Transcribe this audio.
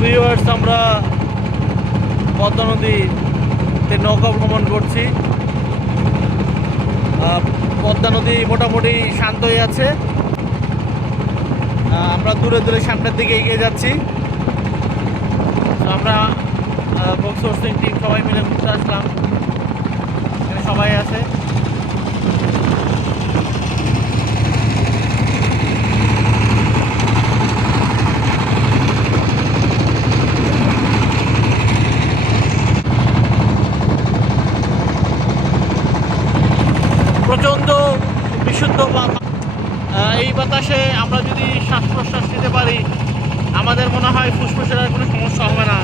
Viewers, আমরা পদ্মা নদীতে নৌকা ভ্রমণ করছি। পদ্মা নদী মোটামুটি শান্ত হয়ে আছে। আমরা দূরে দূরে সামনের দিকে এগিয়ে যাচ্ছি। তো আমরা বক্স সোর্সিং টিম সবাই মিলে ঘুরতে আসলাম। এখানে সবাই আছে। প্রচণ্ড বিশুদ্ধ এই বাতাসে আমরা যদি শ্বাস প্রশ্বাস নিতে পারি, আমাদের মনে হয় ফুসফুসের আর কোনো সমস্যা হবে না।